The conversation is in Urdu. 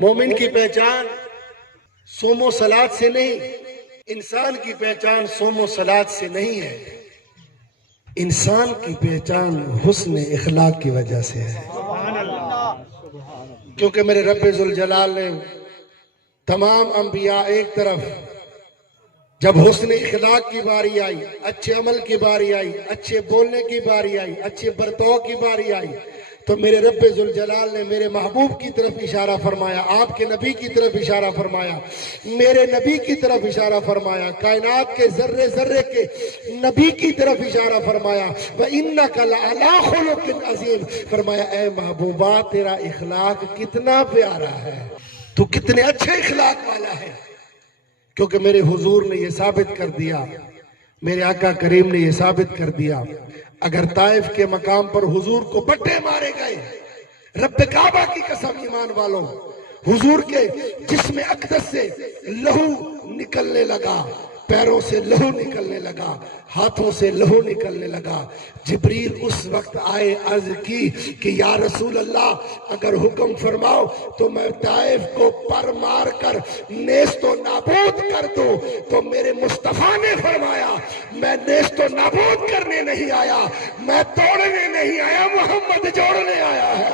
مومن کی پہچان صوم و صلات سے نہیں، انسان کی پہچان صوم و صلات سے نہیں ہے، انسان کی پہچان حسن اخلاق کی وجہ سے ہے۔ کیونکہ میرے رب ذوالجلال نے تمام انبیاء ایک طرف، جب حسن اخلاق کی باری آئی، اچھے عمل کی باری آئی، اچھے بولنے کی باری آئی، اچھے برتاؤ کی باری آئی، تو میرے رب ذوالجلال نے میرے محبوب کی طرف اشارہ فرمایا، آپ کے نبی کی طرف اشارہ فرمایا، میرے نبی کی طرف اشارہ فرمایا، کائنات کے ذرے ذرے کے نبی کی طرف اشارہ فرمایا، وَإِنَّكَ لَعَلَىٰ خُلُقٍ عَظِيمٍ، فرمایا اے محبوبہ تیرا اخلاق کتنا پیارا ہے، تو کتنے اچھے اخلاق والا ہے۔ کیونکہ میرے حضور نے یہ ثابت کر دیا، میرے آقا کریم نے یہ ثابت کر دیا، اگر طائف کے مقام پر حضور کو بٹے مارے گئے، رب کعبہ کی قسم ایمان والوں، حضور کے جسم اقدس سے لہو نکلنے لگا، پیروں سے لہو نکلنے لگا، ہاتھوں سے لہو نکلنے لگا، جبریل اس وقت آئے، عرض کی کہ یا رسول اللہ اگر حکم فرماؤ تو میں طائف کو پر مار کر نیست و نابود کر دوں، تو میرے مصطفیٰ نے فرمایا میں نیست و نابود کرنے نہیں آیا، میں توڑنے نہیں آیا، محمد جوڑنے آیا ہے۔